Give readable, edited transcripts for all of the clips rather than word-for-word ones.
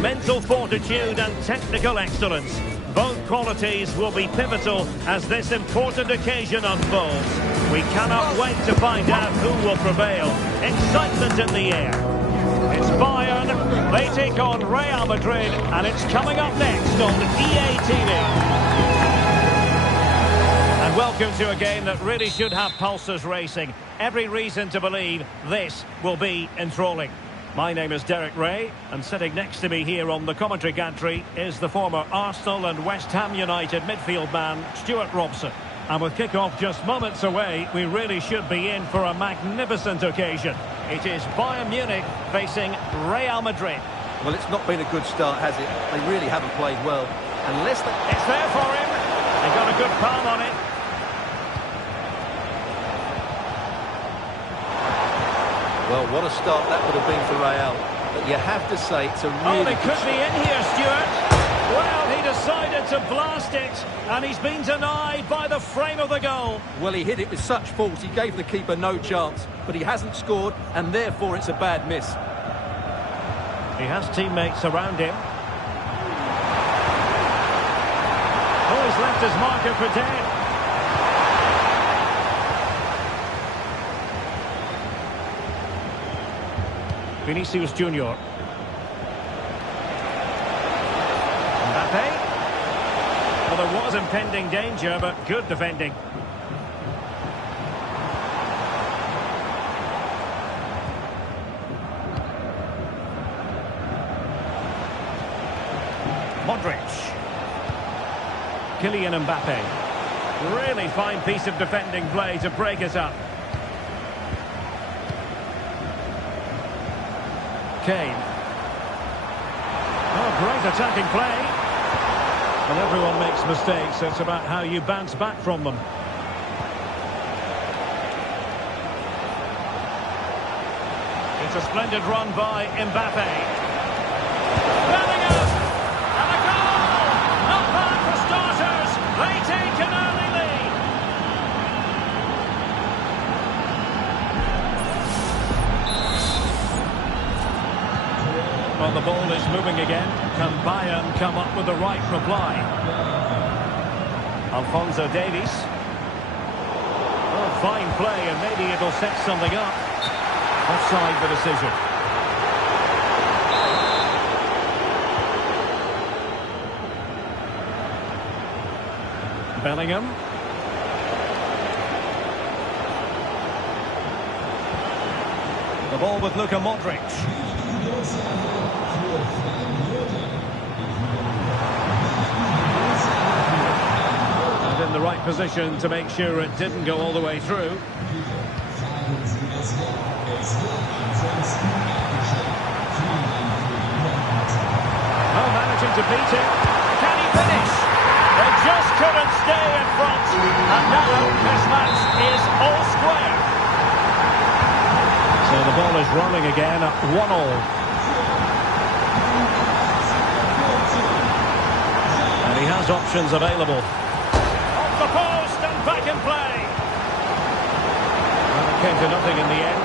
mental fortitude and technical excellence. Both qualities will be pivotal as this important occasion unfolds. We cannot wait to find out who will prevail. Excitement in the air. It's Bayern, they take on Real Madrid, and it's coming up next on EA TV. And welcome to a game that really should have pulses racing. Every reason to believe this will be enthralling. My name is Derek Ray, and sitting next to me here on the commentary gantry is the former Arsenal and West Ham United midfield man, Stuart Robson. And with kick-off just moments away, we really should be in for a magnificent occasion. It is Bayern Munich facing Real Madrid. Well, it's not been a good start, has it? They really haven't played well. Unless they... It's there for him. They got a good palm on it. Well, what a start that would have been for Real. But you have to say it's a really... Oh, they could be in here, Stuart. Well, he decided to blast it, and he's been denied by the frame of the goal. Well, he hit it with such force, he gave the keeper no chance. But he hasn't scored, and therefore it's a bad miss. He has teammates around him. Oh, he's left his marker for dead. Vinicius Junior. Mbappe. Well, there was impending danger, but good defending. Modric. Kylian Mbappe. Really fine piece of defending play to break it up. Kane. Oh, great attacking play. And everyone makes mistakes. It's about how you bounce back from them. It's a splendid run by Mbappe. Bellingham! And a goal! Not bad for starters. They take an early lead. Well, the ball is moving again. Can Bayern come up with the right reply? Alphonso Davies. Oh, fine play, and maybe it'll set something up. Offside the decision. Bellingham. The ball with Luka Modric. And in the right position to make sure it didn't go all the way through. Oh, managing to beat it. Can he finish? They just couldn't stay in front. And now this match is all square. So the ball is rolling again at 1-1. And he has options available. Off the post and back in play. And it came to nothing in the end.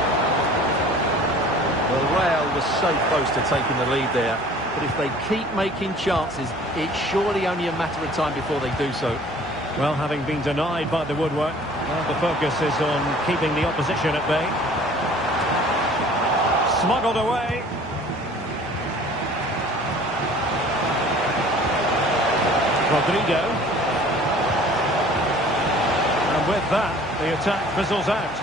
Well, Real was so close to taking the lead there. But if they keep making chances, it's surely only a matter of time before they do so. Well, having been denied by the woodwork, the focus is on keeping the opposition at bay. Smuggled away. Rodrigo. And with that, the attack fizzles out.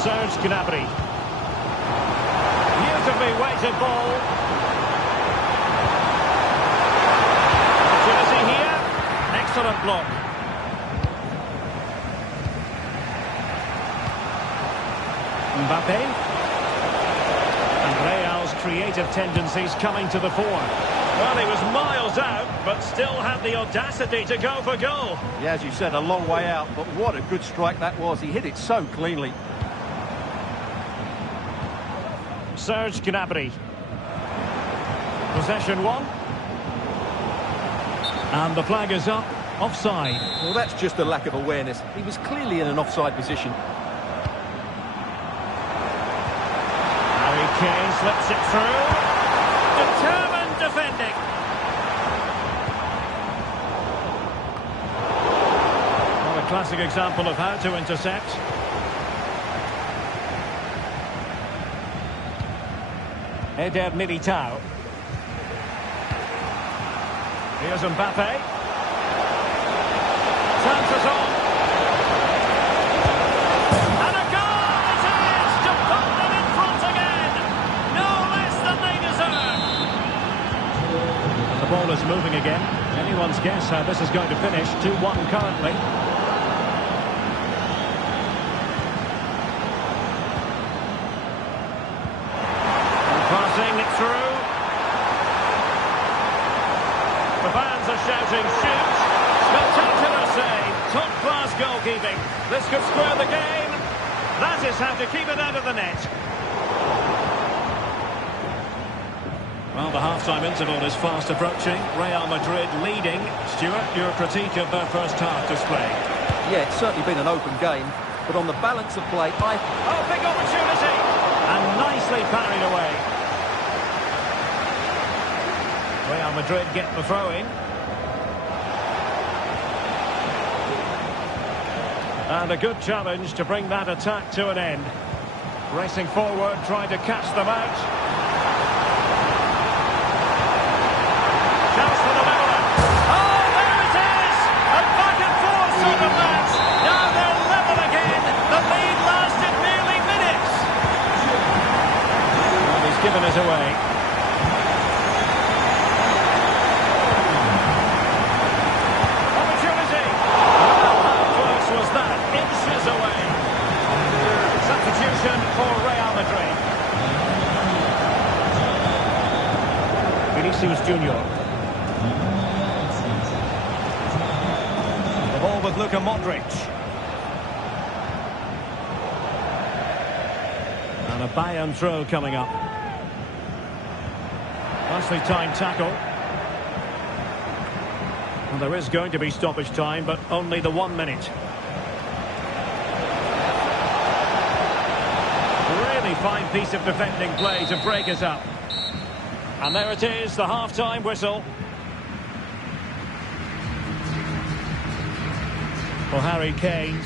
Serge Gnabry. Beautifully weighted ball. Jersey here. Excellent block. Mbappe. And Real's creative tendencies coming to the fore. Well, he was miles out, but still had the audacity to go for goal. Yeah, as you said, a long way out, but what a good strike that was. He hit it so cleanly. Serge Gnabry. Possession one. And the flag is up. Offside. Well, that's just a lack of awareness. He was clearly in an offside position. Now he Kane slips it through. Determined defending. Well, a classic example of how to intercept. Eder Militao. Here's Mbappe. Chances on. And a goal it is to put them in front again. No less than they deserve. And the ball is moving again. Anyone's guess how this is going to finish. 2-1 currently. Passing it through. The fans are shouting, shoot! Spectacular save! Top-class goalkeeping. This could square the game. That is how to keep it out of the net. Well, the half-time interval is fast approaching. Real Madrid leading. Stuart, your critique of their first half display. Yeah, it's certainly been an open game, but on the balance of play, Oh, big opportunity! And nicely parried away. Real Madrid get the throw-in. And a good challenge to bring that attack to an end. Racing forward, trying to catch them out. Chance for the leveller. Oh, there it is! A back and forth sort of match. Now they're level again. The lead lasted nearly minutes. Well, he's given it away. Opportunity. Well, how close was that? Inches away. Substitution for Real Madrid. Vinicius Junior. The ball with Luka Modric. And a Bayern throw coming up. Nicely timed tackle. And there is going to be stoppage time, but only the 1 minute. Really fine piece of defending play to break us up. And there it is, the half-time whistle. For Harry Kane.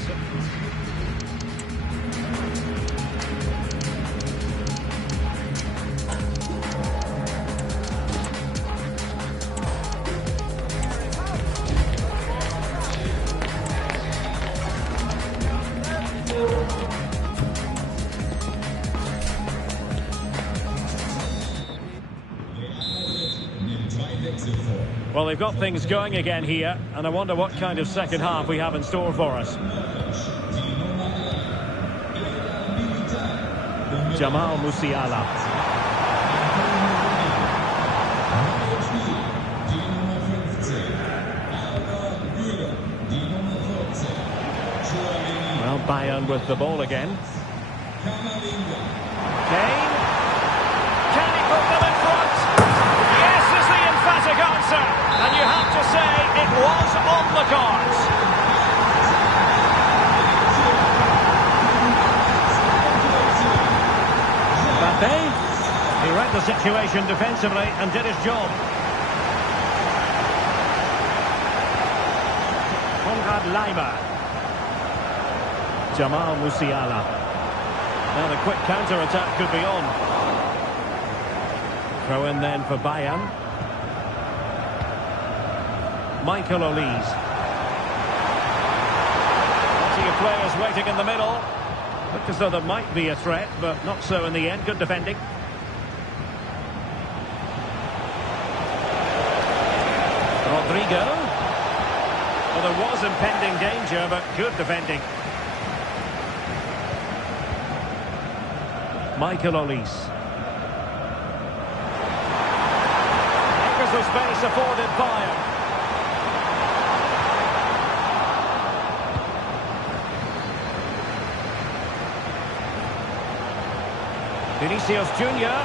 Well, they've got things going again here, and I wonder what kind of second half we have in store for us. Jamal Musiala. Well, Bayern with the ball again. Kane. Can he put them in front? Yes is the emphatic answer. And you have to say it was on the cards. Mbappe. He read the situation defensively and did his job. Konrad Laimer. Jamal Musiala. Now the quick counter-attack could be on. Throw in then for Bayern. Michael Olise. Plenty of players waiting in the middle. Looked as though there might be a threat, but not so in the end. Good defending. Rodrigo. Well, there was impending danger, but good defending. Michael Olise. Acres of space afforded Bayern. Vinicius Junior.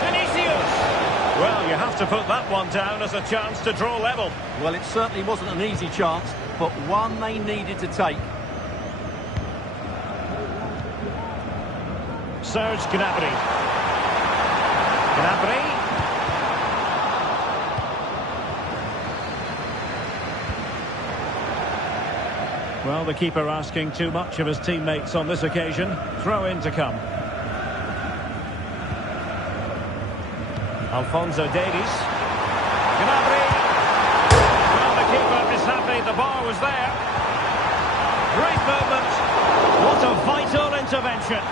Vinicius! Well, you have to put that one down as a chance to draw level. Well, it certainly wasn't an easy chance, but one they needed to take. Serge Gnabry. Gnabry. Well, the keeper asking too much of his teammates on this occasion. Throw in to come. Alphonso Davies. Gnabry. Well, the keeper is happy. The bar was there. Great movement. What a vital intervention.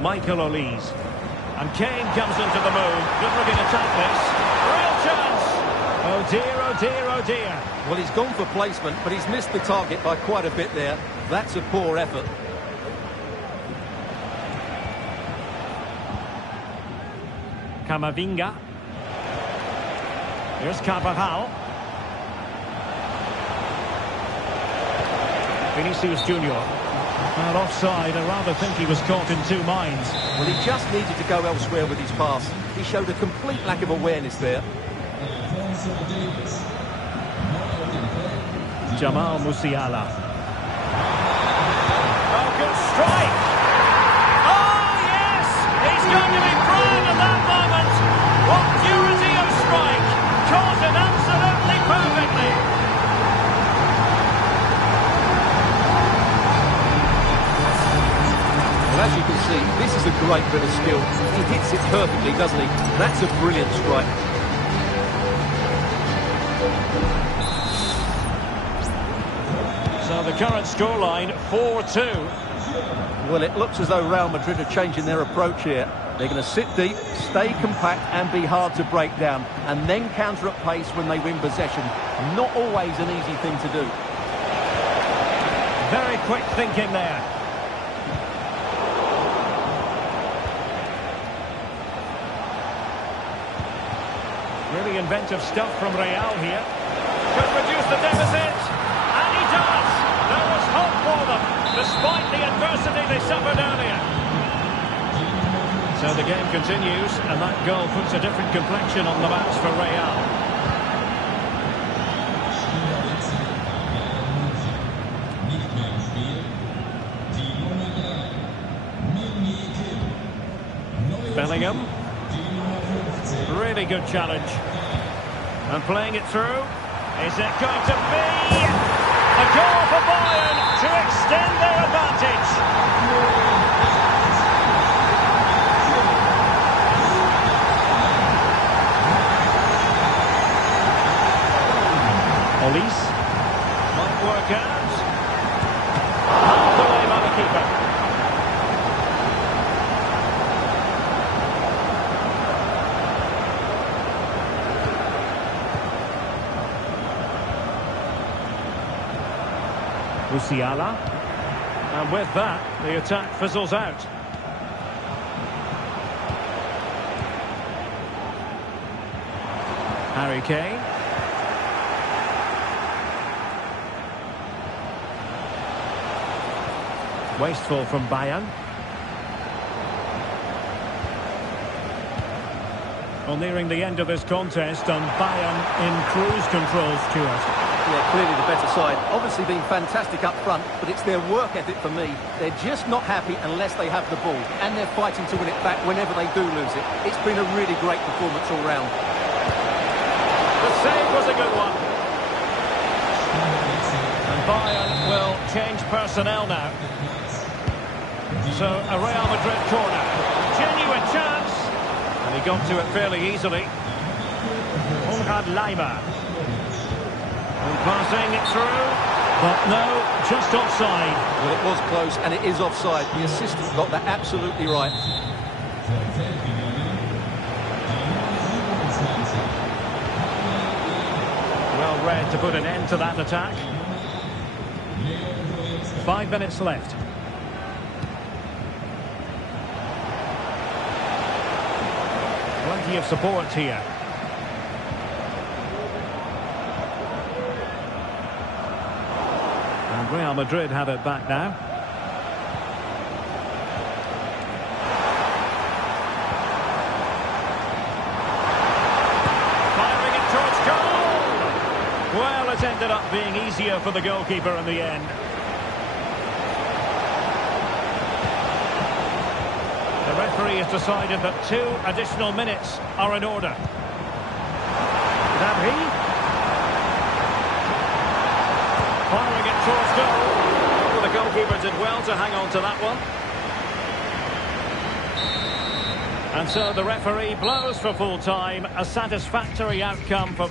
Michael Olise. And Kane comes into the move. Good looking attack this. Real chance. Oh dear, oh dear, oh dear. Well, he's gone for placement, but he's missed the target by quite a bit there. That's a poor effort. Camavinga. Here's Carvajal. Vinicius Junior. And offside, I rather think he was caught in two minds. Well, he just needed to go elsewhere with his pass. He showed a complete lack of awareness there. Jamal Musiala. Oh, good strike! Oh, yes! He's going to be proud of that moment! What purity of strike! Caught it absolutely perfectly! Well, as you can see, this is a great bit of skill. He hits it perfectly, doesn't he? That's a brilliant strike. So the current scoreline, 4-2. Well, it looks as though Real Madrid are changing their approach here. They're going to sit deep, stay compact and be hard to break down, and then counter at pace when they win possession. Not always an easy thing to do. Very quick thinking there. Really inventive stuff from Real here. Could reduce the deficit. And he does. There was hope for them, despite the adversity they suffered earlier. So the game continues, and that goal puts a different complexion on the match for Real. Bellingham. Really good challenge. And playing it through. Is it going to be a goal for Bayern to extend their advantage? Olise. Might work out. Knocked away by the keeper. Musiala. And with that, the attack fizzles out. Harry Kane. Wasteful from Bayern. Well, nearing the end of this contest, and Bayern in cruise control, Stuart. Yeah, clearly the better side. Obviously been fantastic up front, but it's their work ethic for me. They're just not happy unless they have the ball, and they're fighting to win it back whenever they do lose it. It's been a really great performance all round. The save was a good one. And Bayern will change personnel now. So a Real Madrid corner. Genuine chance. And he got to it fairly easily. Konrad Laimer. And passing it through. But no, just offside. Well, it was close, and it is offside. The assistant got that absolutely right. Well read to put an end to that attack. 5 minutes left. Plenty of support here. And Real Madrid have it back now. Firing it towards goal. ended up being easier for the goalkeeper in the end. The referee has decided that 2 additional minutes are in order. Gnabry. Firing it towards goal. Well, the goalkeeper did well to hang on to that one. And so the referee blows for full time. A satisfactory outcome for...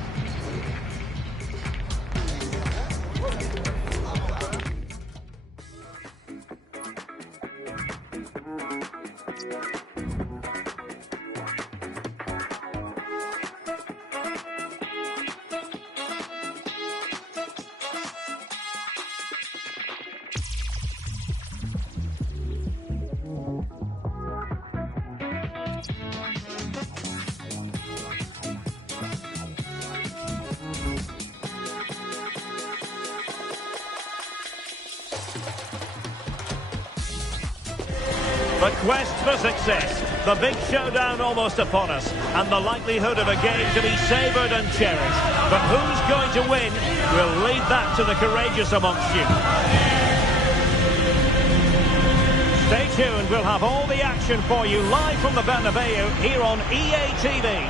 The quest for success, the big showdown almost upon us, and the likelihood of a game to be savoured and cherished. But who's going to win? We'll leave that to the courageous amongst you. Stay tuned, we'll have all the action for you live from the Bernabeu here on EA TV.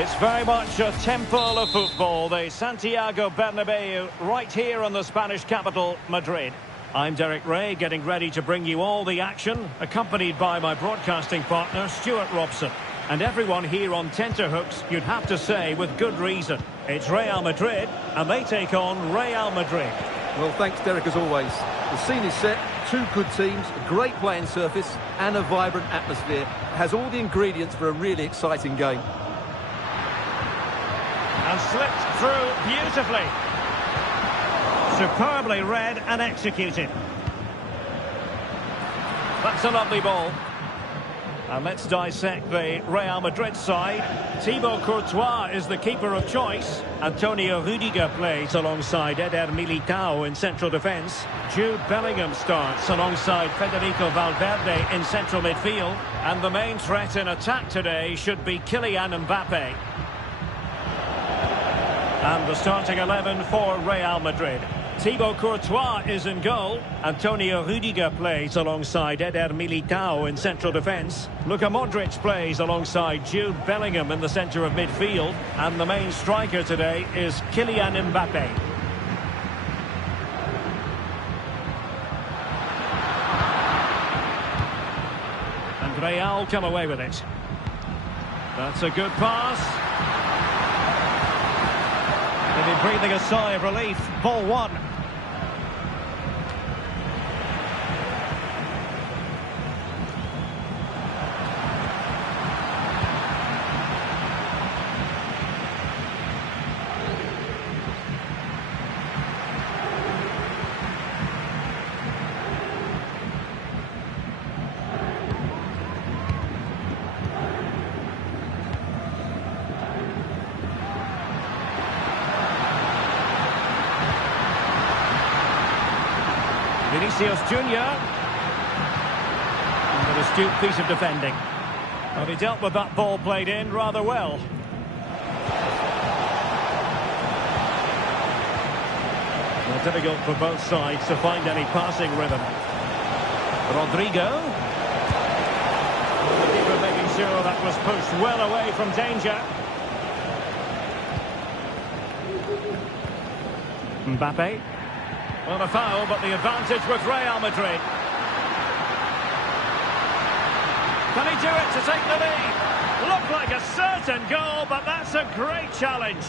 It's very much a temple of football, the Santiago Bernabeu, right here in the Spanish capital, Madrid. I'm Derek Ray, getting ready to bring you all the action, accompanied by my broadcasting partner, Stuart Robson. And everyone here on tenterhooks, you'd have to say, with good reason. It's Real Madrid, and they take on Real Madrid. Well, thanks, Derek, as always. The scene is set, 2 good teams, a great playing surface, and a vibrant atmosphere. It has all the ingredients for a really exciting game. And slipped through beautifully. Superbly read and executed. That's a lovely ball. And let's dissect the Real Madrid side. Thibaut Courtois is the keeper of choice. Antonio Rudiger plays alongside Eder Militao in central defence. Jude Bellingham starts alongside Federico Valverde in central midfield. And the main threat in attack today should be Kylian Mbappe. And the starting 11 for Real Madrid. Thibaut Courtois is in goal. Antonio Rudiger plays alongside Eder Militao in central defence. Luka Modric plays alongside Jude Bellingham in the centre of midfield. And the main striker today is Kylian Mbappe. And Real come away with it. That's a good pass. They've been breathing a sigh of relief. Ball 1. Vinicius Junior. An astute piece of defending. Well, he dealt with that ball played in rather well. Well, difficult for both sides to find any passing rhythm. Rodrigo. The keeper making sure that was pushed well away from danger. Mbappe. Well, a foul, but the advantage with Real Madrid. Can he do it to take the lead? Looked like a certain goal, but that's a great challenge.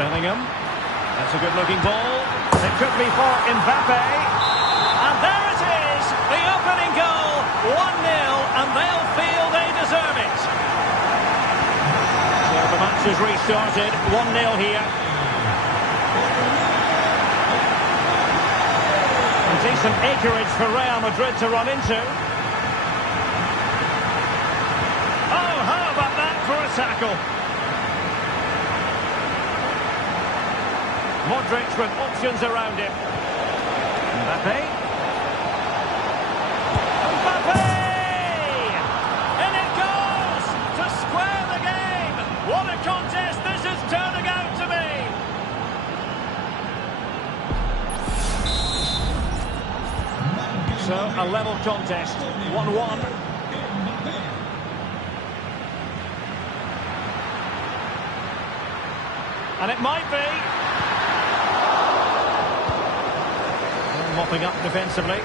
Bellingham. That's a good-looking ball. It could be for Mbappe. And there it is, the opening goal. 1-0, and they'll feel they deserve it. The match has restarted, 1-0 here. A decent acreage for Real Madrid to run into. Oh, how about that for a tackle? Modric with options around him. Mbappe. Mbappe! In it goes! To square a level contest, 1-1. And it might be. Mopping up defensively.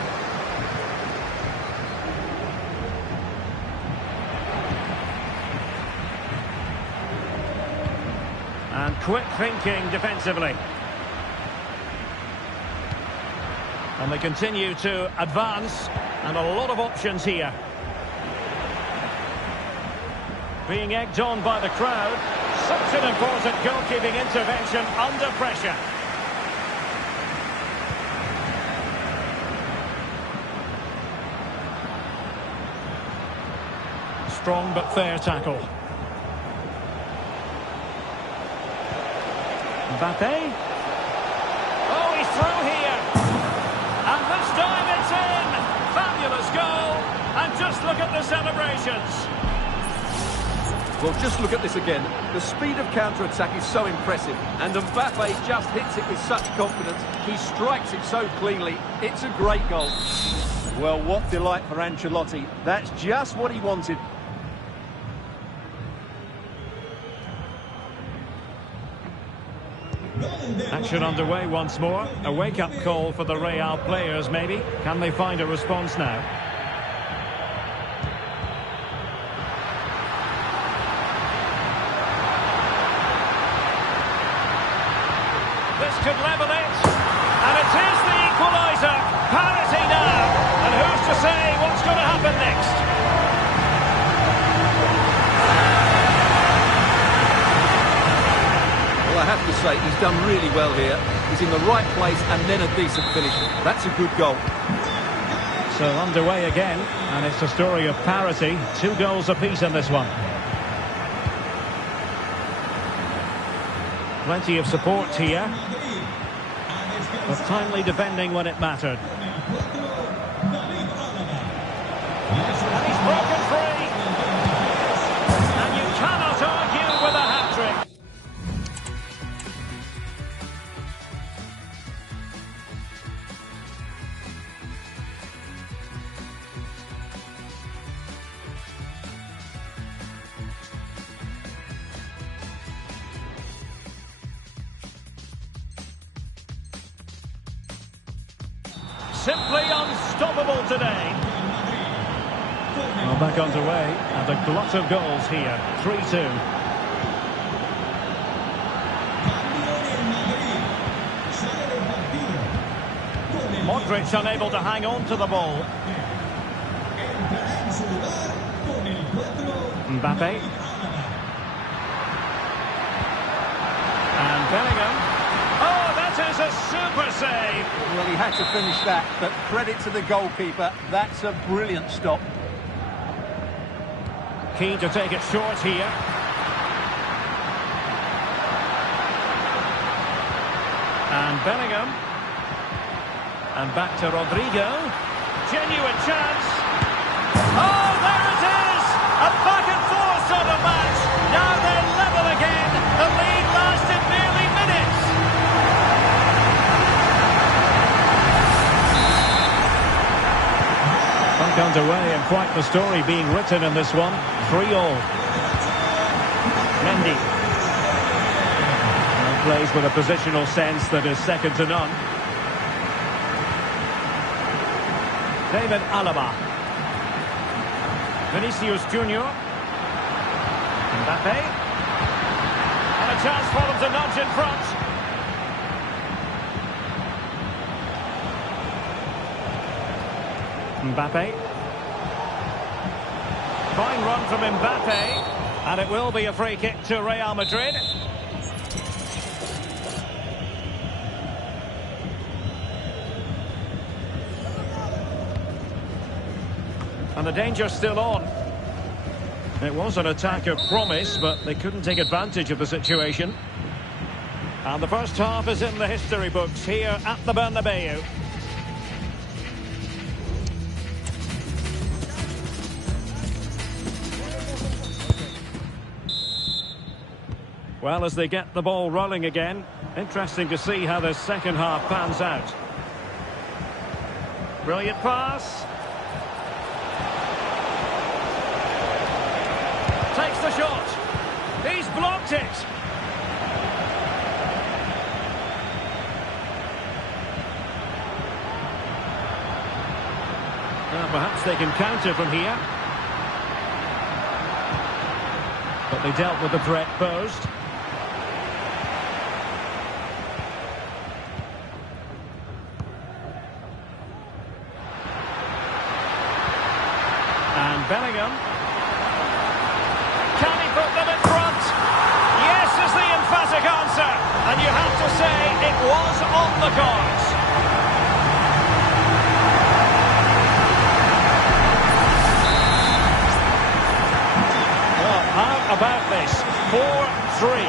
And quick thinking defensively. And they continue to advance, and a lot of options here. Being egged on by the crowd. Such an important goalkeeping intervention under pressure. Strong but fair tackle. Mbappe. Oh, he's through here. And this time it's in. Fabulous goal. And just look at the celebrations. Well, just look at this again. The speed of counter-attack is so impressive. And Mbappe just hits it with such confidence. He strikes it so cleanly. It's a great goal. Well, what delight for Ancelotti. That's just what he wanted. Action underway once more. A wake-up call for the Real players, maybe. Can they find a response now? This could level it. And it is the equaliser. Parity now. And who's to say what's going to happen next? Well, I have to say, he's done really well here. He's in the right place and then a decent finish. That's a good goal. So underway again, and it's a story of parity. 2 goals apiece in this one. Plenty of support here. But timely defending when it mattered. And he's broken free. And you cannot argue with a hat-trick. Simply unstoppable today. Well, back underway, and a glut of goals here. 3-2. Modric unable to hang on to the ball. Mbappe. And Bellingham. Oh, that is a super save. Well, he had to finish that, but credit to the goalkeeper. That's a brilliant stop. Keen to take it short here. And Bellingham. And back to Rodrigo. Genuine chance. Oh, there it is! A back and forth sort of match. Now they're level again. The lead lasted merely minutes. Back underway, and quite the story being written in this one. 3-all. Mendy. And plays with a positional sense that is second to none. David Alaba. Vinicius Junior. Mbappe. And a chance for them to nudge in front. Mbappe. Fine run from Mbappe. And it will be a free kick to Real Madrid. And the danger's still on. It was an attack of promise, but they couldn't take advantage of the situation. And the first half is in the history books here at the Bernabeu. Well, as they get the ball rolling again, interesting to see how the second half pans out. Brilliant pass. the shot. He's blocked it. Well, perhaps they can counter from here. But they dealt with the threat posed. And Bellingham. Can he put them in front? Yes is the emphatic answer. And you have to say it was on the cards. Well, how about this? 4-3.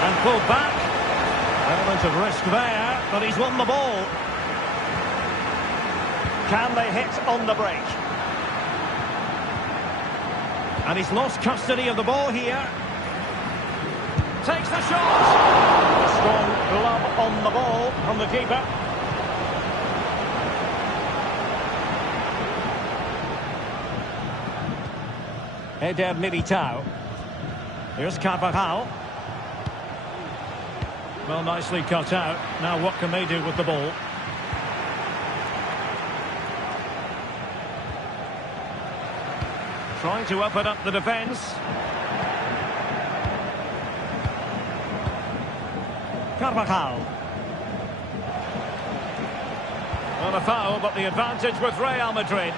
And pulled back. Element of risk there, but he's won the ball. Can they hit on the break? And he's lost custody of the ball here. Takes the shot. A strong glove on the ball from the keeper. Eder Militao. Here's Carvajal. Well, nicely cut out. Now what can they do with the ball? Trying to open up the defence. Carvajal. Well, a foul, but the advantage with Real Madrid.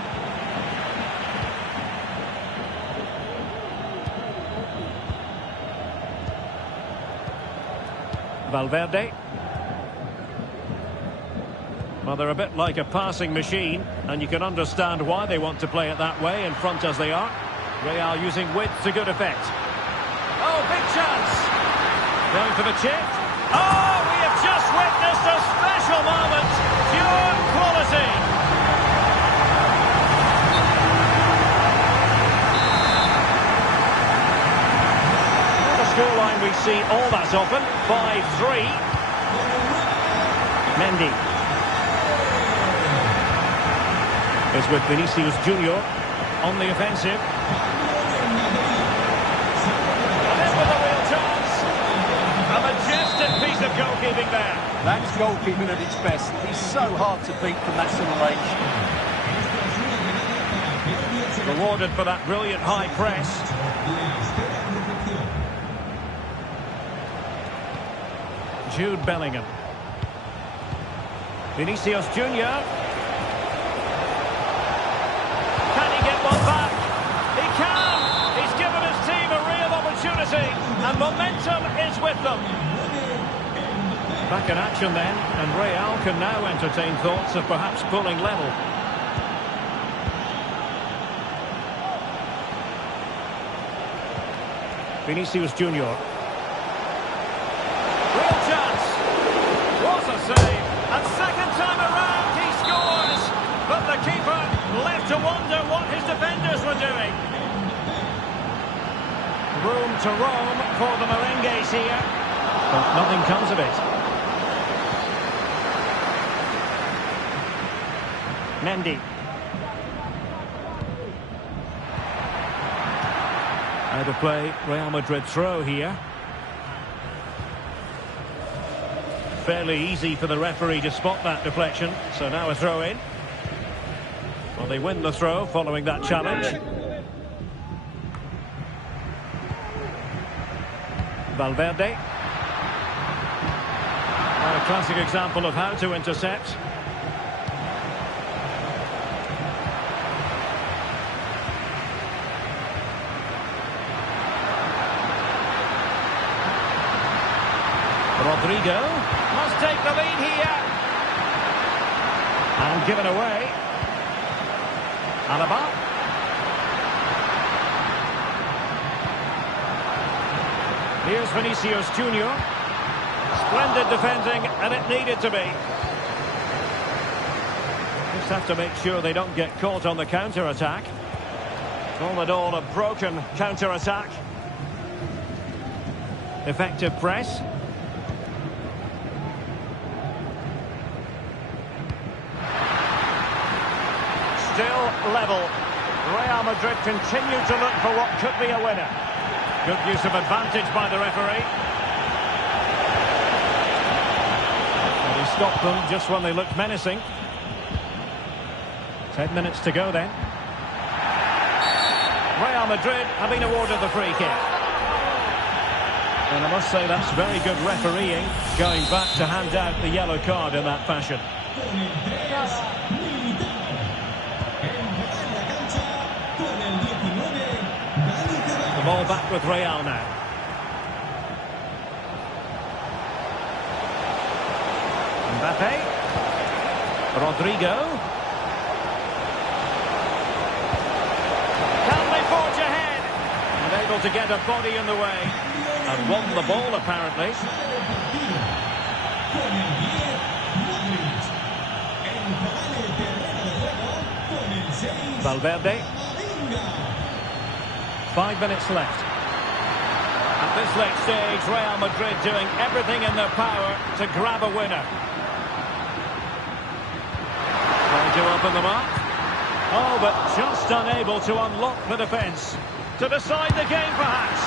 Valverde. Well, they're a bit like a passing machine, and you can understand why they want to play it that way, in front as they are. Real using width to good effect. Oh, big chance! Going for the chip. Oh, we have just witnessed a special moment. Pure quality. Scoreline we see all that often, 5-3. Mendy is with Vinicius Junior on the offensive. And in with a real chance. A majestic piece of goalkeeping there. That's goalkeeping at its best. He's so hard to beat from that sort of range. Rewarded for that brilliant high press. Jude Bellingham. Vinicius Junior. Can he get one back? He can! He's given his team a real opportunity, and momentum is with them. Back in action then, and Real can now entertain thoughts of perhaps pulling level. Vinicius Junior. Save. And second time around he scores, but the keeper left to wonder what his defenders were doing. Room to roam for the Merengues here, but nothing comes of it. Mendy. Out of play, Real Madrid throw here. Fairly easy for the referee to spot that deflection, so now a throw in. Well, they win the throw following that challenge. Valverde. And a classic example of how to intercept. Rodrigo must take the lead here. And given away. Alaba. Here's Vinicius Junior. Splendid defending, and it needed to be. Just have to make sure they don't get caught on the counter-attack. All in all, a broken counter-attack. Effective press. still level. Real Madrid continue to look for what could be a winner. Good use of advantage by the referee. And he stopped them just when they looked menacing. 10 minutes to go then. Real Madrid have been awarded the free kick. And I must say that's very good refereeing, going back to hand out the yellow card in that fashion. The ball back with Real now. Mbappe. Rodrigo. Can they forge ahead? And able to get a body in the way. And won the ball, apparently. Valverde. 5 minutes left. At this late stage, Real Madrid doing everything in their power to grab a winner. Trying to open them up. Oh, but just unable to unlock the defence. To decide the game, perhaps.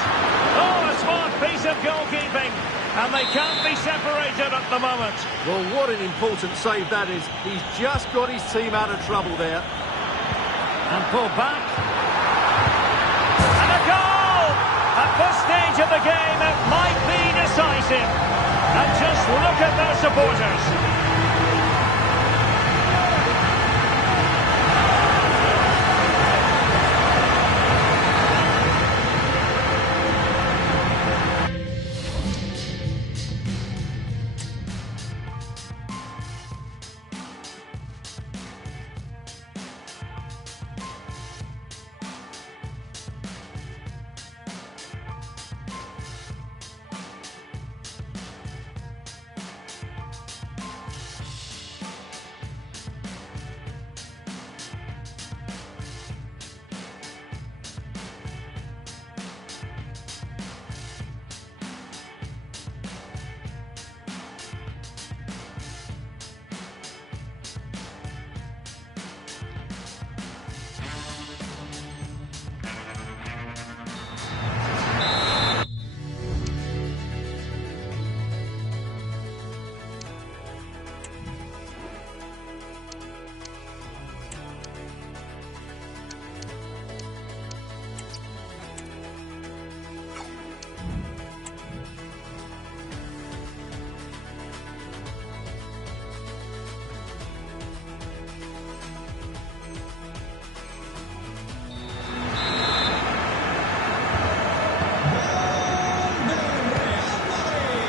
Oh, a smart piece of goalkeeping. And they can't be separated at the moment. Well, what an important save that is. He's just got his team out of trouble there. And pulled back. And a goal! At this stage of the game, it might be decisive. And just look at their supporters.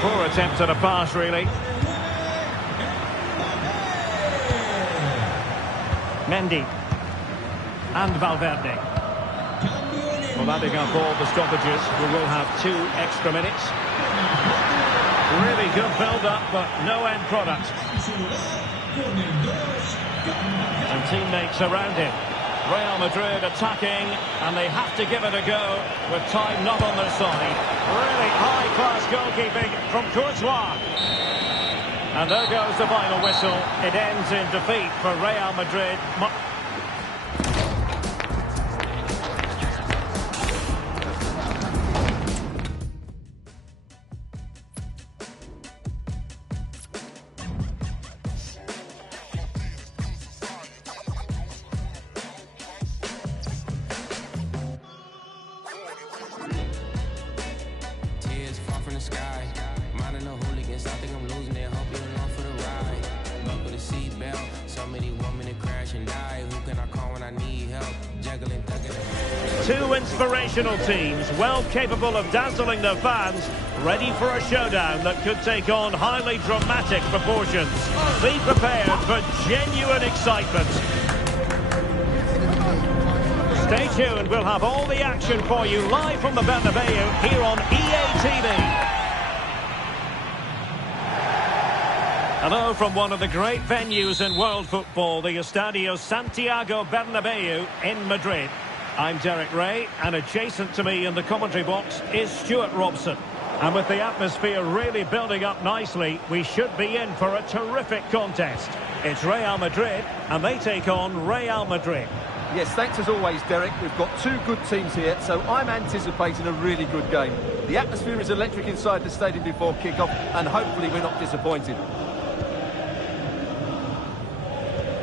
Poor attempt at a pass, really. Mendy. And Valverde. Well, adding up all the stoppages, we will have 2 extra minutes. Really good build-up, but no end product. And teammates around him. Real Madrid attacking, and they have to give it a go with time not on their side. Really high-class goalkeeping from Courtois. And there goes the final whistle. It ends in defeat for Real Madrid. Two inspirational teams, well capable of dazzling their fans, ready for a showdown that could take on highly dramatic proportions. Be prepared for genuine excitement. Stay tuned, we'll have all the action for you live from the Bernabeu here on EA TV. Hello from one of the great venues in world football, the Estadio Santiago Bernabeu in Madrid. I'm Derek Ray, and adjacent to me in the commentary box is Stuart Robson. And with the atmosphere really building up nicely, we should be in for a terrific contest. It's Real Madrid, and they take on Real Madrid. Yes, thanks as always, Derek. We've got two good teams here, so I'm anticipating a really good game. The atmosphere is electric inside the stadium before kick-off, and hopefully we're not disappointed.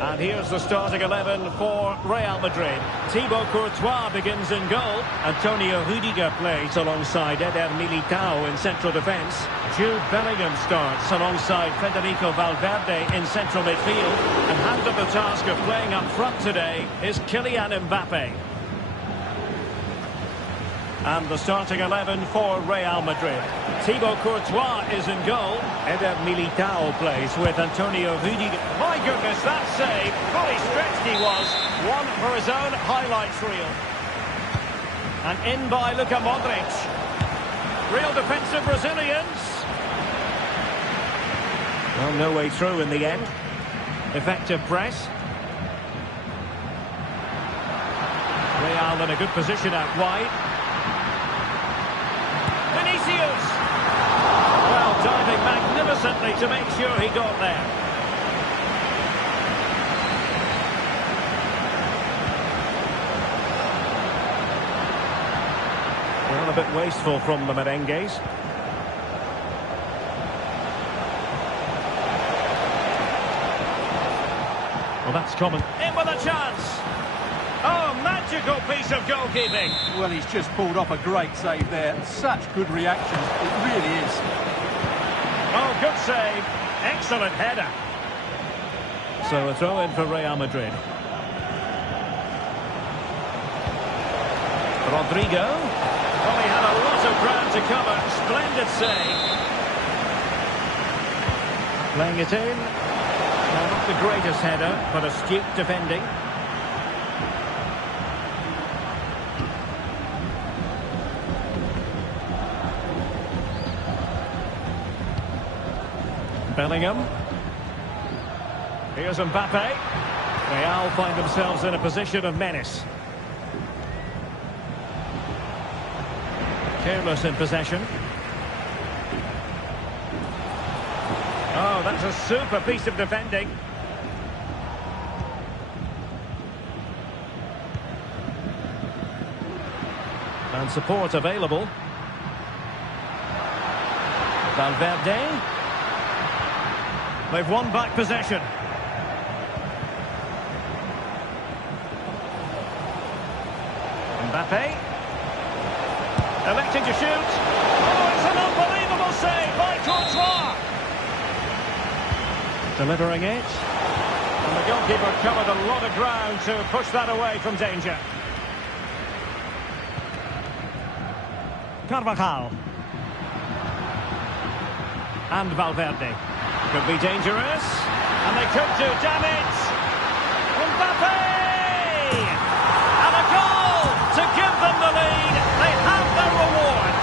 And here's the starting 11 for Real Madrid. Thibaut Courtois begins in goal. Antonio Rudiger plays alongside Eder Militao in central defence. Jude Bellingham starts alongside Federico Valverde in central midfield. And handed the task of playing up front today is Kylian Mbappe. And the starting 11 for Real Madrid. Thibaut Courtois is in goal. Eder Militao plays with Antonio Rudiger. My goodness, that save. Fully stretched he was. One for his own highlights reel. And in by Luka Modric. Real defensive Brazilians. Well, no way through in the end. Effective press. Real in a good position out wide. Vinicius! Well, diving magnificently to make sure he got there. Well, a bit wasteful from the Merengues. Well, that's common. In with a chance! Oh, magical piece of goalkeeping. Well, he's just pulled off a great save there. Such good reactions. It really is. Oh, good save. Excellent header. So a throw in for Real Madrid. Rodrigo. Well, he had a lot of ground to cover. Splendid save. Playing it in. Well, not the greatest header, but astute defending. Bellingham. Here's Mbappe. Real find themselves in a position of menace. Careless in possession. Oh, that's a super piece of defending. And support available. Valverde. They've won back possession. Mbappe. Electing to shoot. Oh, it's an unbelievable save by Courtois. Delivering it. And the goalkeeper covered a lot of ground to push that away from danger. Carvajal. And Valverde. Could be dangerous. And they could do damage. Mbappe! And a goal to give them the lead. They have their reward.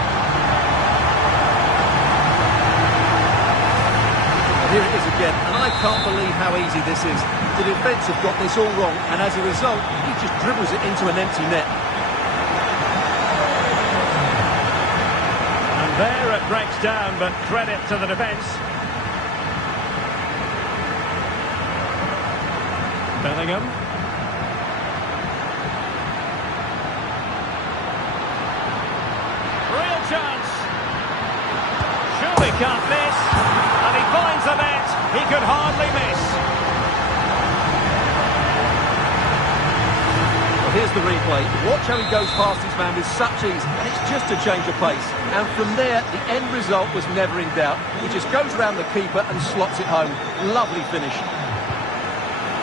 Here it is again, and I can't believe how easy this is. The defence have got this all wrong, and as a result, he just dribbles it into an empty net. And there it breaks down, but credit to the defence. Bellingham. Real chance. Surely can't miss. And he finds the net. He could hardly miss. Well, here's the replay. Watch how he goes past his man with such ease. It's just a change of pace. And from there, the end result was never in doubt. He just goes around the keeper and slots it home. Lovely finish.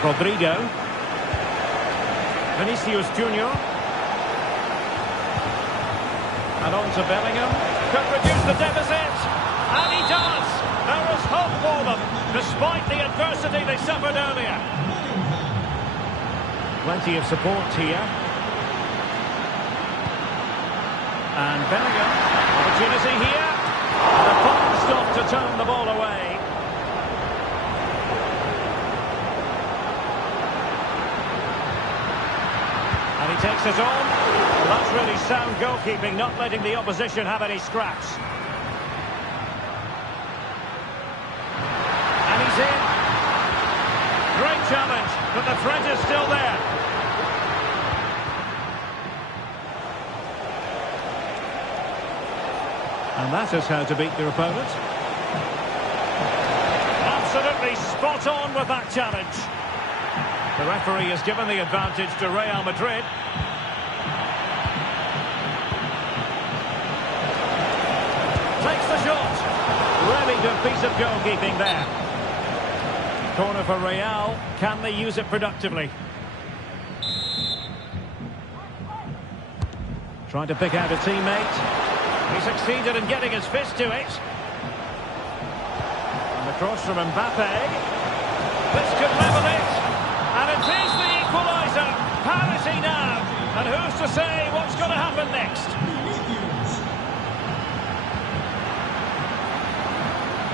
Rodrigo. Vinicius Junior. And on to Bellingham. Could reduce the deficit. And he does. There is hope for them, despite the adversity they suffered earlier. Plenty of support here. And Bellingham. Opportunity here. And a fine stop to turn the ball away. And he takes it on. Well, that's really sound goalkeeping, not letting the opposition have any scraps. but the threat is still there. And that is how to beat your opponent. Absolutely spot on with that challenge. The referee has given the advantage to Real Madrid. Takes the shot. Really good piece of goalkeeping there. Corner for Real. Can they use it productively? Trying to pick out a teammate. He succeeded in getting his fist to it. And the cross from Mbappe. This could level it. And it is the equaliser. Parity now. And who's to say what's going to happen next?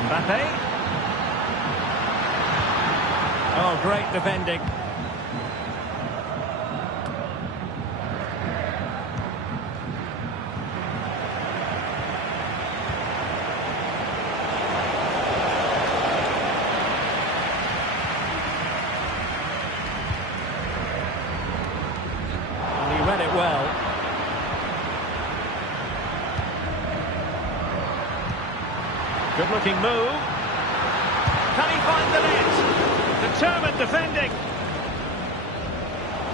Mbappe. Oh, great defending. And he read it well. Good looking move. Can he find the net? Determined defending.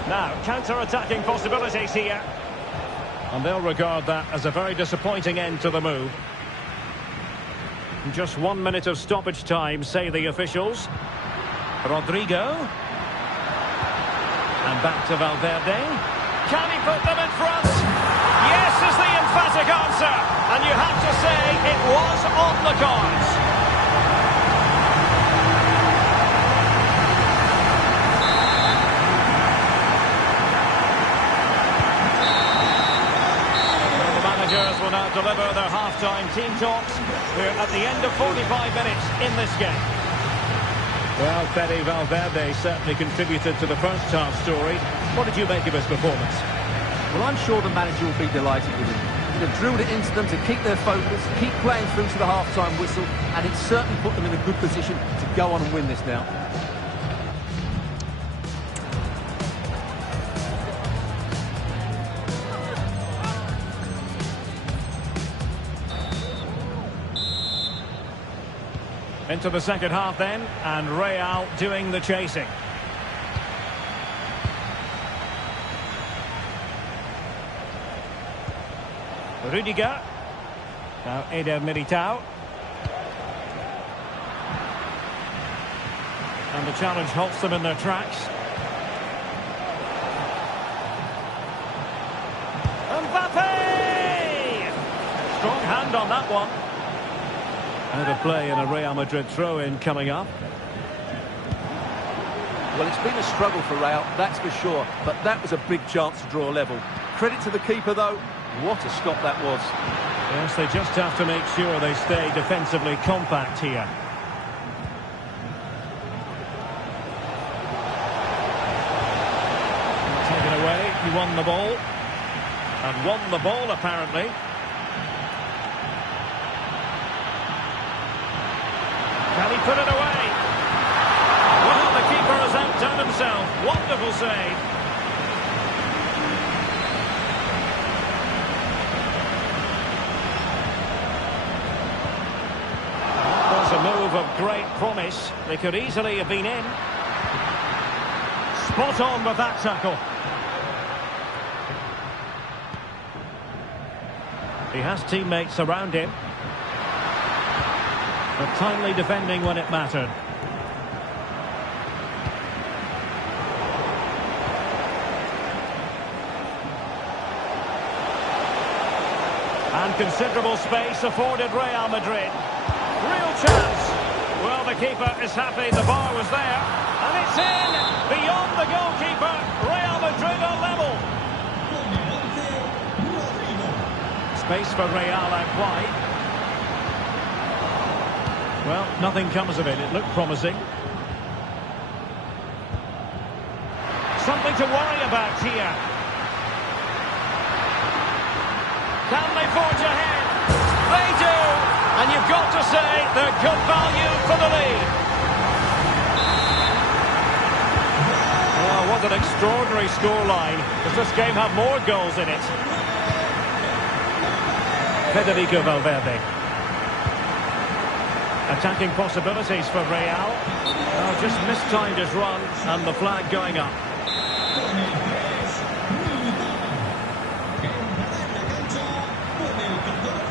Now, counter-attacking possibilities here. And they'll regard that as a very disappointing end to the move. Just 1 minute of stoppage time, say the officials. Rodrigo. And back to Valverde. Can he put them in front? Yes is the emphatic answer. And you have to say it was on the cards. Will now deliver their half-time team talks. We're at the end of 45 minutes in this game. Well, Fede Valverde certainly contributed to the first half story. What did you make of his performance? Well, I'm sure the manager will be delighted with him. They've drilled it into them to keep their focus, keep playing through to the half-time whistle, and it's certainly put them in a good position to go on and win this now. Into the second half then, and Real doing the chasing. Rudiger. Now Eder Militao. And the challenge halts them in their tracks. Mbappe! Strong hand on that one. Out of play and a Real Madrid throw-in coming up. Well, it's been a struggle for Real, that's for sure, but that was a big chance to draw level. Credit to the keeper, though. What a stop that was. Yes, they just have to make sure they stay defensively compact here. Taken away, he won the ball. And won the ball, apparently. Can he put it away? Well, the keeper has outdone himself. Wonderful save. That was a move of great promise. They could easily have been in. Spot on with that tackle. He has teammates around him. But timely defending when it mattered. And considerable space afforded Real Madrid. Real chance. Well, the keeper is happy the bar was there. And it's in! Beyond the goalkeeper, Real Madrid are level. Space for Real out wide. Well, nothing comes of it. It looked promising. Something to worry about here. Can they forge ahead? They do! And you've got to say they're good value for the lead. extraordinary scoreline. Does this game have more goals in it? Federico Valverde. Attacking possibilities for Real. Oh, just mistimed his run and the flag going up.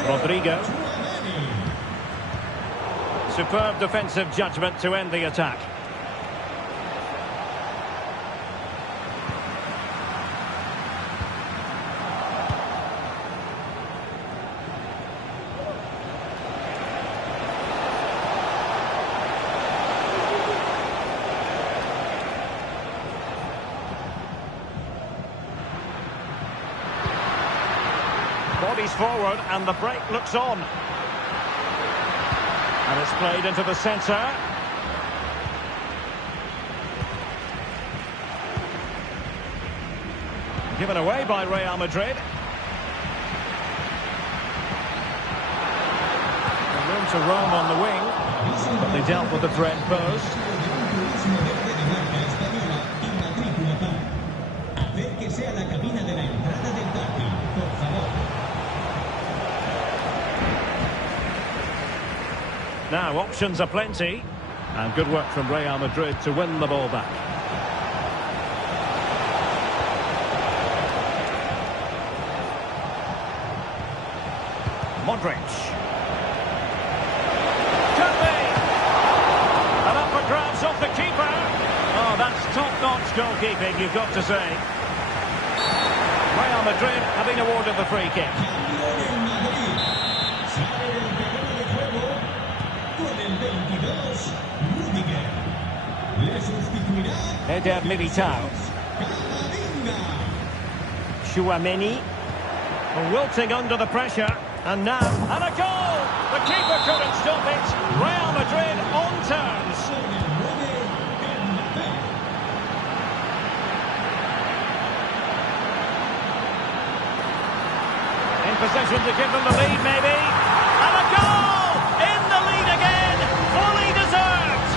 Rodrigo. Superb defensive judgment to end the attack. Bodies forward and the break looks on. And it's played into the centre. Given away by Real Madrid. Room to roam on the wing. But they dealt with the threat post. Now, options are plenty. And good work from Real Madrid to win the ball back. Modric. Could be! And up for grabs off the keeper. Oh, that's top-notch goalkeeping, you've got to say. Real Madrid have been awarded the free kick. Eder Militao. Tchouaméni. Wilting under the pressure. And now, and a goal! The keeper couldn't stop it. Real Madrid on terms. In position to give them the lead, maybe. And a goal! In the lead again! Fully deserved!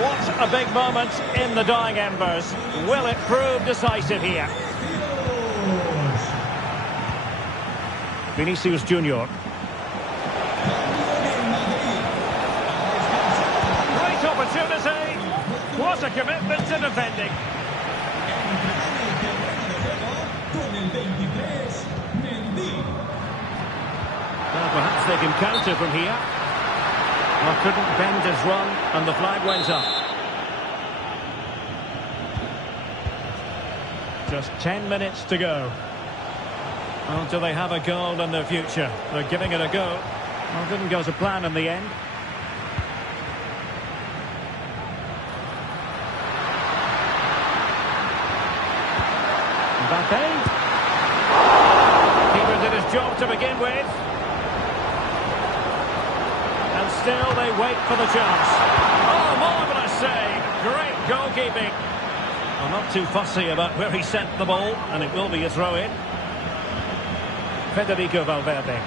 What a big moment in the dying embers. Will it prove decisive here? Vinicius Junior. Great opportunity. What a commitment to defending. Now perhaps they can counter from here. Well, couldn't bend his run and the flag went up. Just 10 minutes to go. Well, do they have a goal in their future? They're giving it a go. Well, didn't go to plan in the end. Mbappe. Keeper did his job to begin with. And still they wait for the chance. Oh, marvellous save. Great goalkeeping. Well, not too fussy about where he sent the ball, and it will be a throw-in. Federico Valverde.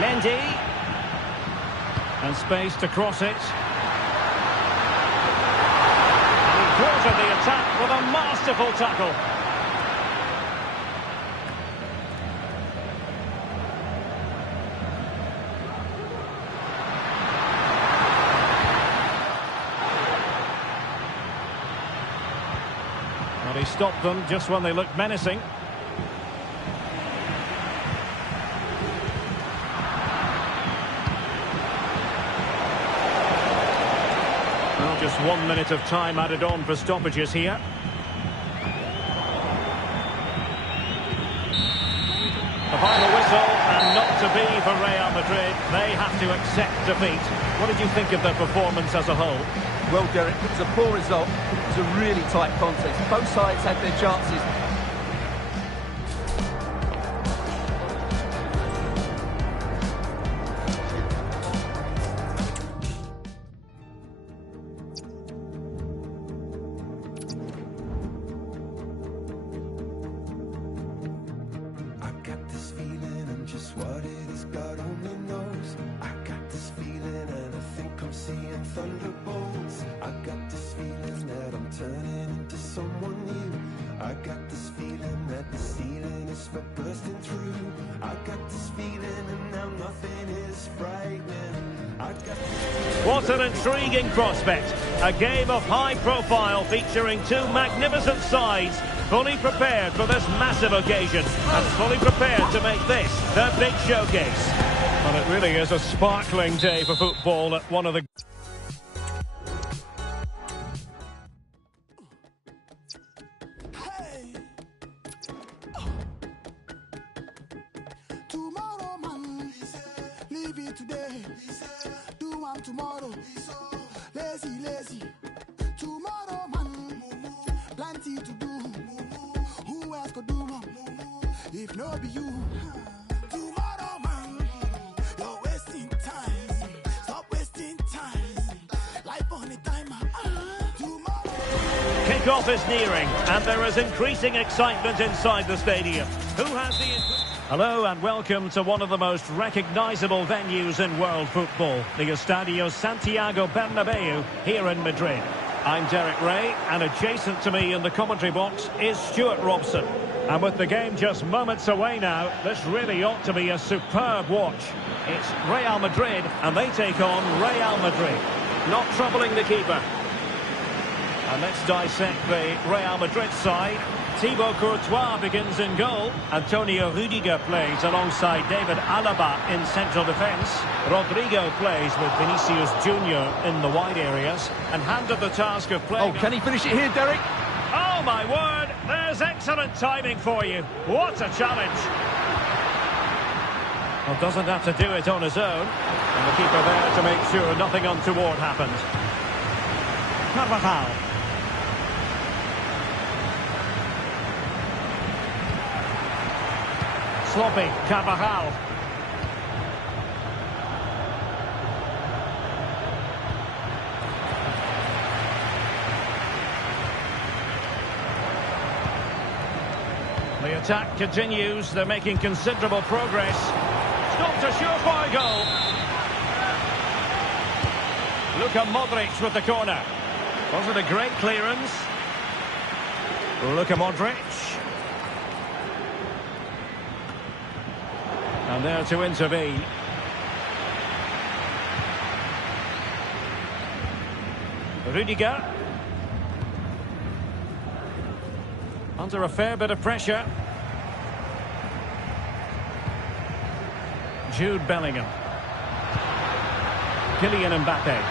Mendy. And space to cross it. And he quartered the attack with a masterful tackle. Well, he stopped them just when they looked menacing. Well, just 1 minute of time added on for stoppages here. The final whistle, and not to be for Real Madrid. They have to accept defeat. What did you think of their performance as a whole? Well, Derek, it was a poor result. It was a really tight contest. Both sides had their chances. thunderbolts. I got this feeling that I'm turning into someone new. I got this feeling that the ceiling is for bursting through. I got this feeling and now nothing is frightening. What an intriguing prospect. A game of high profile featuring two magnificent sides, fully prepared for this massive occasion and fully prepared to make this their big showcase. Well, it really is a sparkling day for football at one of the... Tomorrow, man, leave it today. Do one tomorrow. Lazy. Tomorrow, man, plenty to do. Who else could do one? If no be you. Tomorrow, man, you're wasting time. Stop wasting time. Life on a timer. Tomorrow. Kick-off is nearing, and there is increasing excitement inside the stadium. Who has the... Hello and welcome to one of the most recognisable venues in world football, the Estadio Santiago Bernabeu here in Madrid. I'm Derek Ray, and adjacent to me in the commentary box is Stuart Robson. And with the game just moments away now, this really ought to be a superb watch. It's Real Madrid, and they take on Real Madrid. Not troubling the keeper. And let's dissect the Real Madrid side. Thibaut Courtois begins in goal. Antonio Rudiger plays alongside David Alaba in central defence. Rodrigo plays with Vinicius Junior in the wide areas. And handed the task of playing... Oh, can he finish it here, Derek? Oh, my word! There's excellent timing for you. What a challenge. Well, doesn't have to do it on his own. And the keeper there to make sure nothing untoward happened. Carvajal. Sloppy, Carvajal. The attack continues. They're making considerable progress. Stopped a surefire goal. Luka Modric with the corner. Was it a great clearance? Luka Modric. And there to intervene. Rudiger. Under a fair bit of pressure. Jude Bellingham. Kylian Mbappe.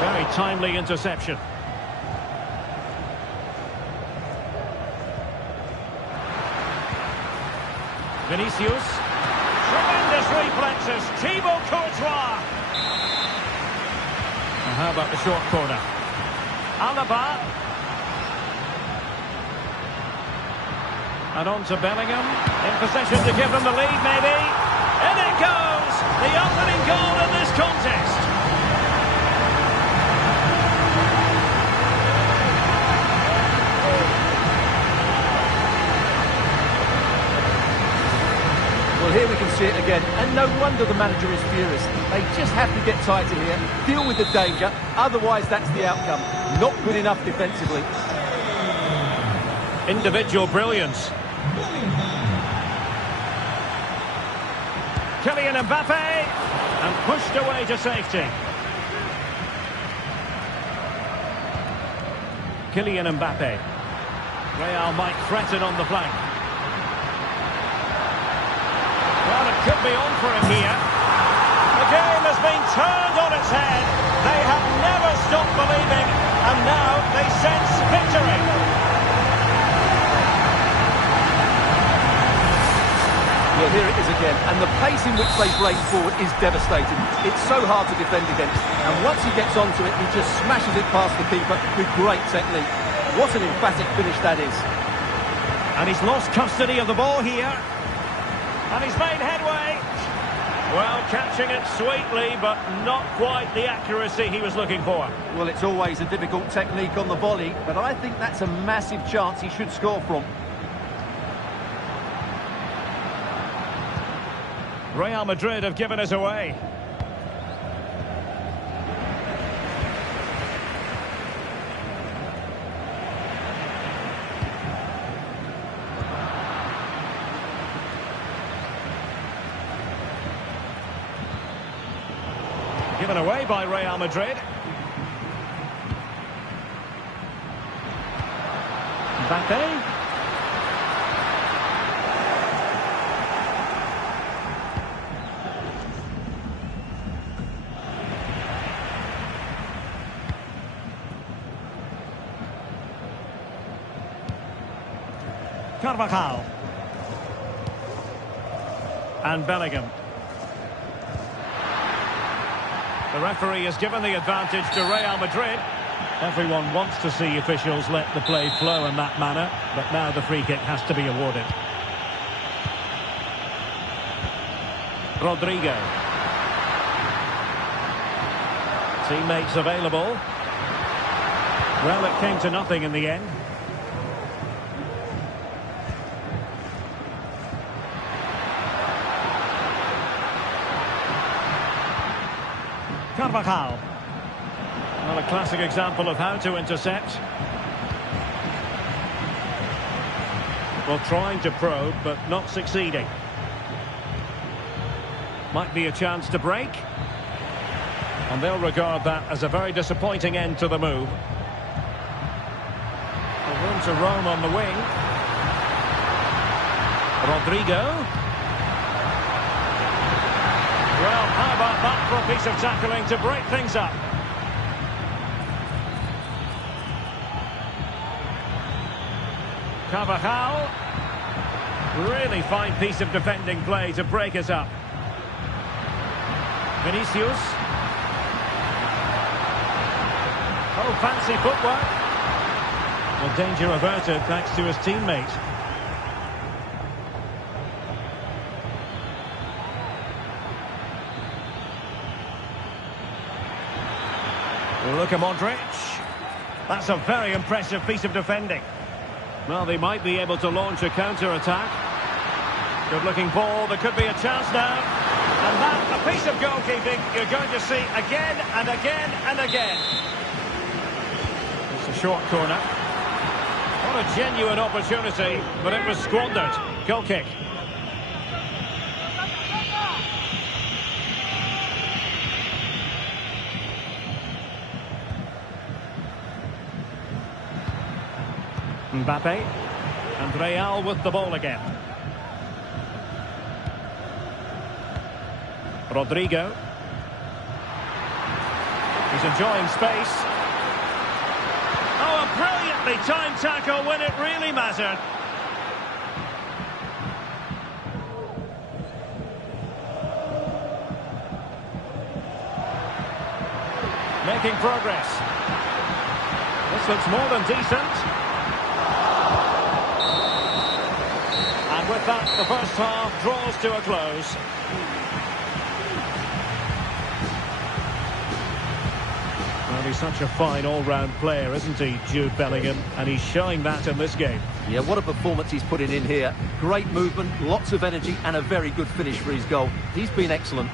Very timely interception. Vinicius. Tremendous reflexes. Thibaut Courtois. And how about the short corner? Alaba. And on to Bellingham. In possession to give them the lead, maybe. And it goes! The opening goal in this contest. Well, here we can see it again, and no wonder the manager is furious. They just have to get tighter here, deal with the danger, otherwise that's the outcome. Not good enough defensively. Individual brilliance. Kylian Mbappe, and pushed away to safety. Kylian Mbappe. Real might threaten on the flank. Well, it could be on for him here. The game has been turned on its head. They have never stopped believing, and now they sense victory. Well, here it is again, and the pace in which they break forward is devastating. It's so hard to defend against, and once he gets onto it, he just smashes it past the keeper with great technique. What an emphatic finish that is. And he's lost custody of the ball here. And he's made headway. Well, catching it sweetly, but not quite the accuracy he was looking for. Well, it's always a difficult technique on the volley, but I think that's a massive chance he should score from. Real Madrid have given it away. Given away by Real Madrid. Mbappe. Carvajal. And Bellingham. The referee has given the advantage to Real Madrid. Everyone wants to see officials let the play flow in that manner, but now the free kick has to be awarded. Rodrigo. Teammates available. Well, it came to nothing in the end. Carvajal. Well, a classic example of how to intercept. Well, trying to probe, but not succeeding. Might be a chance to break. And they'll regard that as a very disappointing end to the move. A room to roam on the wing. Rodrigo. Well, how about that for a piece of tackling to break things up? Carvajal. Really fine piece of defending play to break it up. Vinicius. Oh, fancy footwork. Well, danger averted thanks to his teammate. Luka Modric. That's a very impressive piece of defending. Well, they might be able to launch a counter-attack. Good-looking ball. There could be a chance now. And that, a piece of goalkeeping you're going to see again and again and again. It's a short corner. What a genuine opportunity, but it was squandered. Goal kick. Mbappe. And Real with the ball again. Rodrigo. He's enjoying space. Oh, a brilliantly timed tackle when it really mattered. Making progress. This looks more than decent. And with that, the first half draws to a close. Well, he's such a fine all-round player, isn't he, Jude Bellingham? And he's showing that in this game. Yeah, what a performance he's putting in here. Great movement, lots of energy, and a very good finish for his goal. He's been excellent.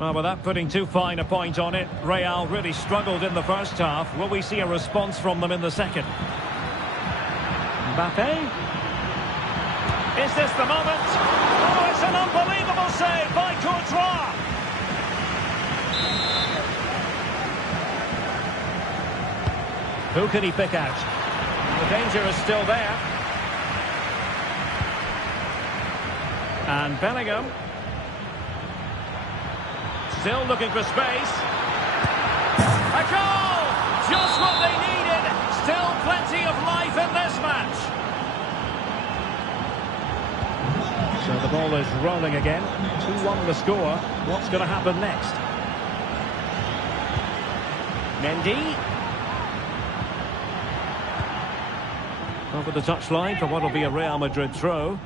Well, without putting too fine a point on it, Real really struggled in the first half. Will we see a response from them in the second? Mbappe? Is this the moment? Oh, it's an unbelievable save by Courtois! Who can he pick out? The danger is still there. And Bellingham. Still looking for space. A goal! Just what they needed. Still plenty of life in this match. So the ball is rolling again. 2-1 the score. What's going to happen next? Mendy. Over the touchline for what will be a Real Madrid throw.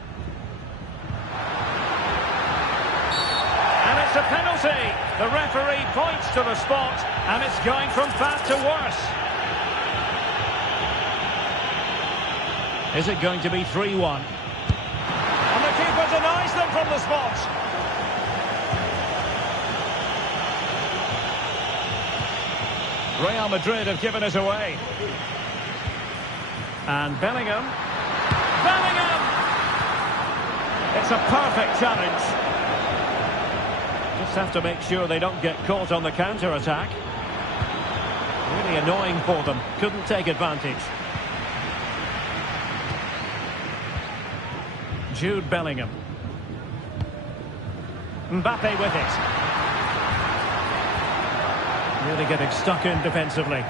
And it's a penalty. The referee points to the spot, and it's going from bad to worse. Is it going to be 3-1? And the keeper denies them from the spot. Real Madrid have given it away. And Bellingham. Bellingham! It's a perfect challenge. Just have to make sure they don't get caught on the counter-attack. Really annoying for them. Couldn't take advantage. Jude Bellingham. Mbappe with it. Really getting stuck in defensively.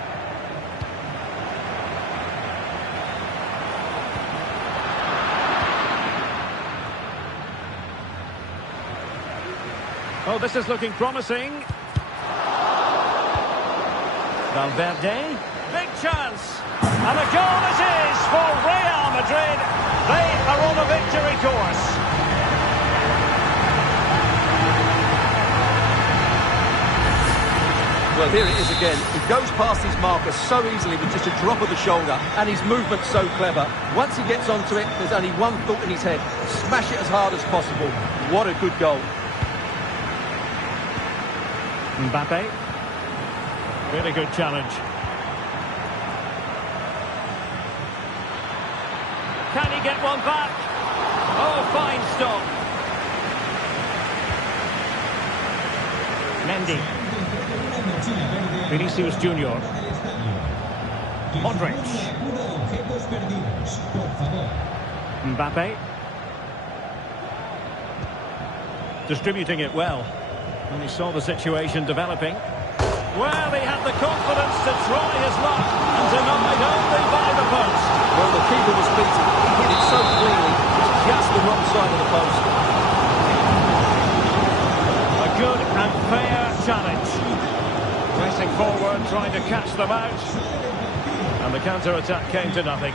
Oh, this is looking promising. Valverde. Big chance. And a goal it is for Real Madrid. They are on a victory course. Well, here it is again. He goes past his marker so easily with just a drop of the shoulder, and his movement's so clever. Once he gets onto it, there's only one thought in his head. Smash it as hard as possible. What a good goal. Mbappe. Really good challenge. Can he get one back? Oh, fine stop. Mendy. Vinicius Junior. Modric. Mbappe. Distributing it well. And he saw the situation developing. Well, he had the confidence to try his luck and denied only by the post. Well, the keeper was beaten. He hit it so cleanly. It's just the wrong side of the post. A good and fair challenge. Pressing forward, trying to catch them out. And the counter-attack came to nothing.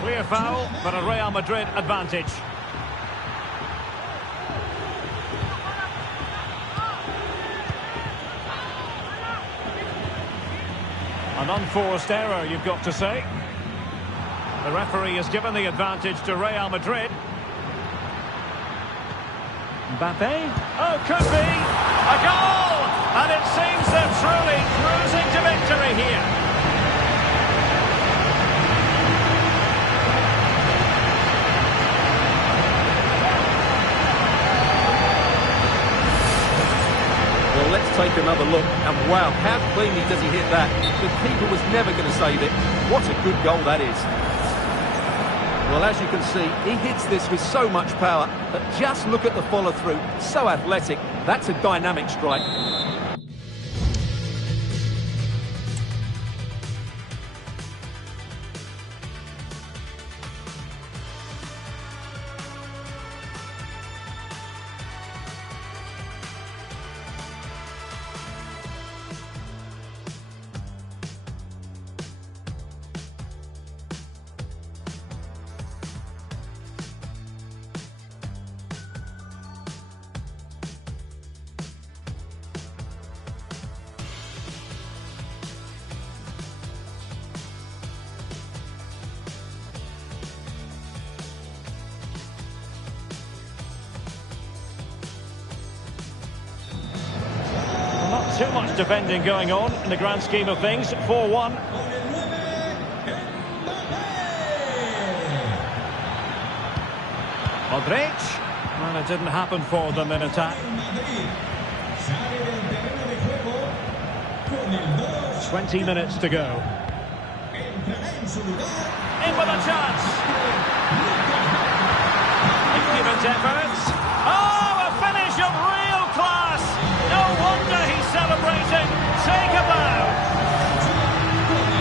Clear foul, but a Real Madrid advantage. An unforced error, you've got to say. The referee has given the advantage to Real Madrid. Mbappe. Oh, could be. A goal! And it seems they're truly cruising to victory here. Well, let's take another look. And wow, how cleanly does he hit that? The keeper was never going to save it. What a good goal that is. Well, as you can see, he hits this with so much power, but just look at the follow-through. So athletic. That's a dynamic strike. Too much defending going on in the grand scheme of things. 4-1. Modric. Well, it didn't happen for them in attack. Sale del terreno de juego con el 2. 20 minutes to go. Entrará en su lugar. In with a chance. Impudent efforts. Oh, a finish of real class. No wonder he's celebrating. Take a bow.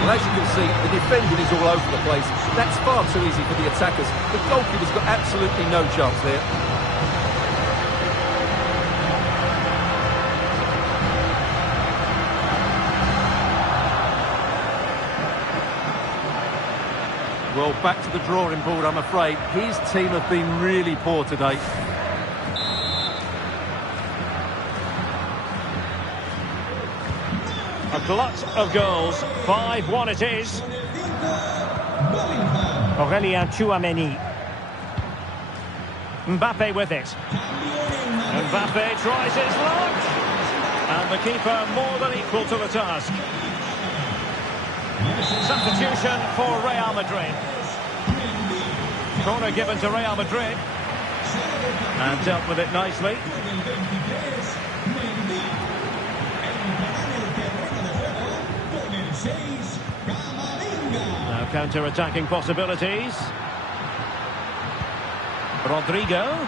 Well, as you can see, the defending is all over the place. That's far too easy for the attackers. The goalkeeper's got absolutely no chance there. Well, back to the drawing board, I'm afraid. His team have been really poor today. A glut of goals. 5-1 it is. Aurélien Tchouaméni. Mbappe with it. Mbappe tries his luck. And the keeper more than equal to the task. Substitution for Real Madrid. Corner given to Real Madrid. And dealt with it nicely. Now counter-attacking possibilities. Rodrigo.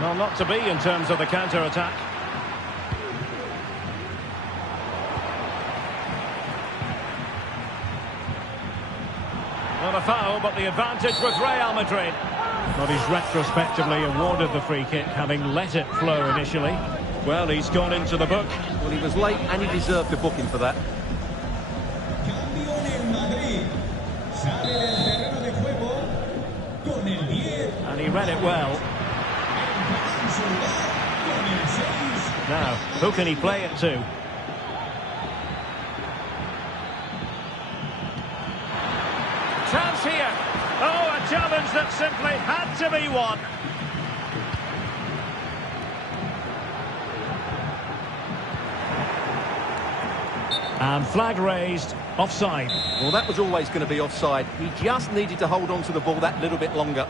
Well, not to be in terms of the counter-attack. Not a foul, but the advantage was Real Madrid. Well, he's retrospectively awarded the free kick, having let it flow initially. Well, he's gone into the book. Well, he was late and he deserved a booking for that. And he read it well. Now, who can he play it to? Chance here. Oh, a challenge that simply had to be won. And flag raised, offside. Well, that was always going to be offside. He just needed to hold on to the ball that little bit longer.